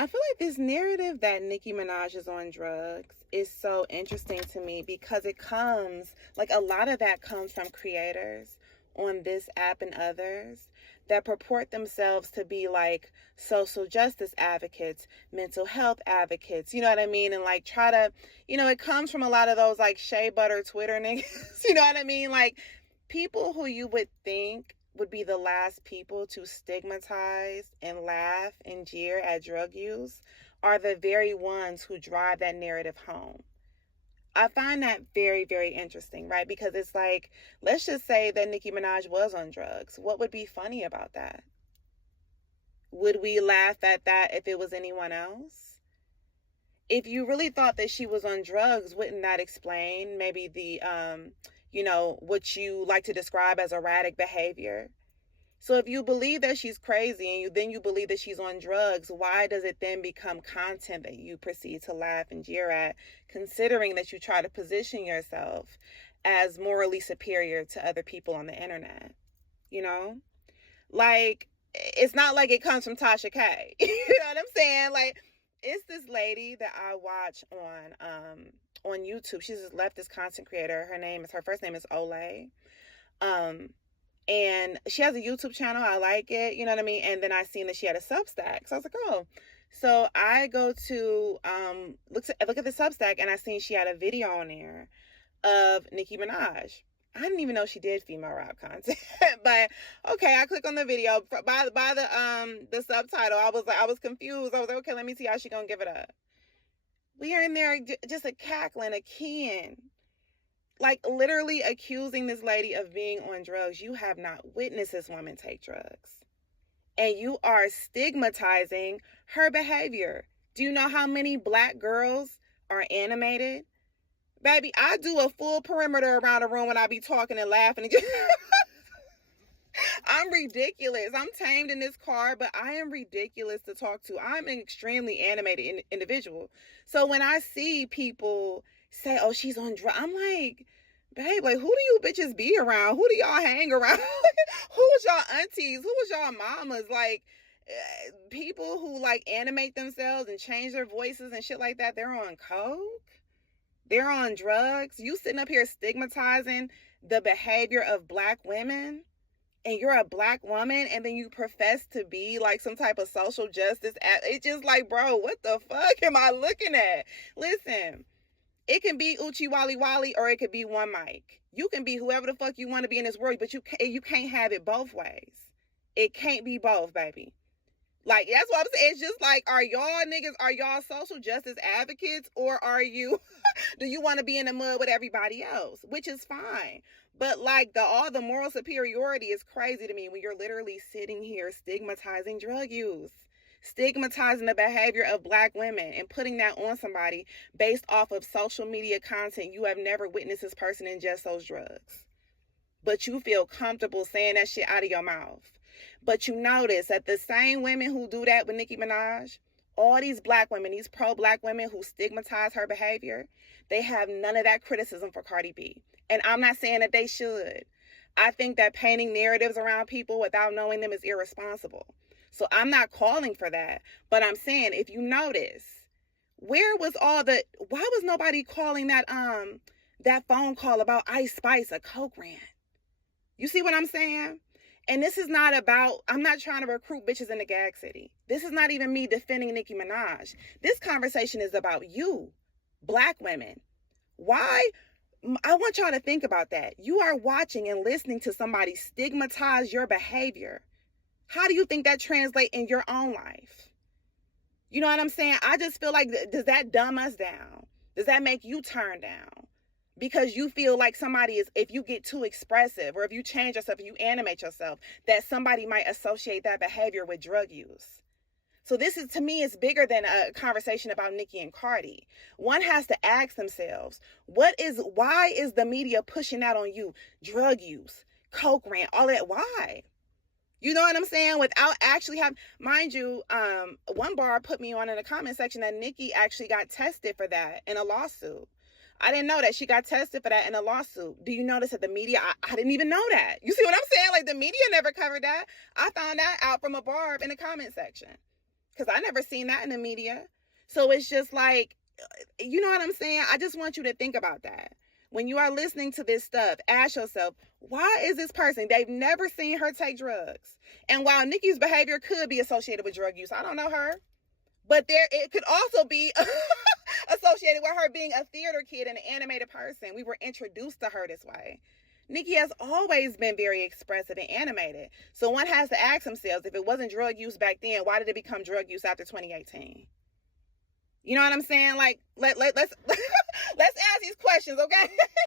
I feel like this narrative that Nicki Minaj is on drugs is so interesting to me because it comes, like a lot of that comes from creators on this app and others that purport themselves to be like social justice advocates, mental health advocates, you know what I mean? And like try to, it comes from a lot of those like shea butter Twitter niggas, you know what I mean? Like people who you would think would be the last people to stigmatize and laugh and jeer at drug use are the very ones who drive that narrative home. I find that very, very interesting, right? Because it's like, let's just say that Nicki Minaj was on drugs. What would be funny about that? Would we laugh at that if it was anyone else? If you really thought that she was on drugs, wouldn't that explain maybe the, what you like to describe as erratic behavior? So if you believe that she's crazy and then you believe that she's on drugs, why does it then become content that you proceed to laugh and jeer at, considering that you try to position yourself as morally superior to other people on the internet? You know? Like, it's not like it comes from Tasha K. You know what I'm saying? Like, it's this lady that I watch on YouTube. She's a leftist content creator. Her first name is Olay. And she has a YouTube channel. I like it. You know what I mean? And then I seen that she had a Substack. So I was like, oh. So I go to look at the Substack, and I seen she had a video on there of Nicki Minaj. I didn't even know she did female rap content. But okay, I click on the video by the subtitle. I was confused. I was like, okay, let me see how she gonna give it up. We are in there just a cackling, a keying. Like literally accusing this lady of being on drugs. You have not witnessed this woman take drugs. And you are stigmatizing her behavior. Do you know how many black girls are animated? Baby, I do a full perimeter around the room when I be talking and laughing. And I'm ridiculous. I'm tamed in this car, but I am ridiculous to talk to. I'm an extremely animated individual. So when I see people say, oh, she's on drugs, I'm like, babe, like, who do you bitches be around? Who do y'all hang around? Who was y'all aunties? Who was y'all mamas? Like, people who like animate themselves and change their voices and shit like that, they're on coke. They're on drugs. You sitting up here stigmatizing the behavior of black women, and you're a black woman, and then you profess to be like some type of social justice. It's just like, bro, what the fuck am I looking at? Listen, it can be Uchi Wally Wally, or it could be one mic. You can be whoever the fuck you want to be in this world, but you can't have it both ways. It can't be both, baby. Like, that's what I'm saying. It's just like, are y'all social justice advocates, or are you, do you want to be in the mud with everybody else? Which is fine. But like all the moral superiority is crazy to me when you're literally sitting here stigmatizing drug use, stigmatizing the behavior of black women and putting that on somebody based off of social media content. You have never witnessed this person ingest those drugs, but you feel comfortable saying that shit out of your mouth. But you notice that the same women who do that with Nicki Minaj, all these black women, these pro-black women who stigmatize her behavior, they have none of that criticism for Cardi B. And I'm not saying that they should. I think that painting narratives around people without knowing them is irresponsible. So I'm not calling for that. But I'm saying, if you notice, why was nobody calling that phone call about Ice Spice a coke rant? You see what I'm saying? And this is not about, I'm not trying to recruit bitches in the gag city. This is not even me defending Nicki Minaj. This conversation is about you, black women. Why? I want y'all to think about that. You are watching and listening to somebody stigmatize your behavior. How do you think that translates in your own life? You know what I'm saying? I just feel like, does that dumb us down? Does that make you turn down? Because you feel like somebody is, if you get too expressive, or if you change yourself, if you animate yourself, that somebody might associate that behavior with drug use. So this is, to me, it's bigger than a conversation about Nicki and Cardi. One has to ask themselves, why is the media pushing that on you? Drug use, coke rant, all that. Why? You know what I'm saying? Without actually having, mind you, one bar put me on in the comment section that Nicki actually got tested for that in a lawsuit. I didn't know that she got tested for that in a lawsuit. Do you notice that the media, I didn't even know that. You see what I'm saying? Like, the media never covered that. I found that out from a barb in the comment section. Because I never seen that in the media. So it's just like, you know what I'm saying? I just want you to think about that. When you are listening to this stuff, ask yourself, why is this person? They've never seen her take drugs. And while Nicki's behavior could be associated with drug use, I don't know her. But it could also be associated with her being a theater kid and an animated person. We were introduced to her this way. Nicki has always been very expressive and animated. So one has to ask themselves, if it wasn't drug use back then, why did it become drug use after 2018? You know what I'm saying? Like, let's let's ask these questions, okay?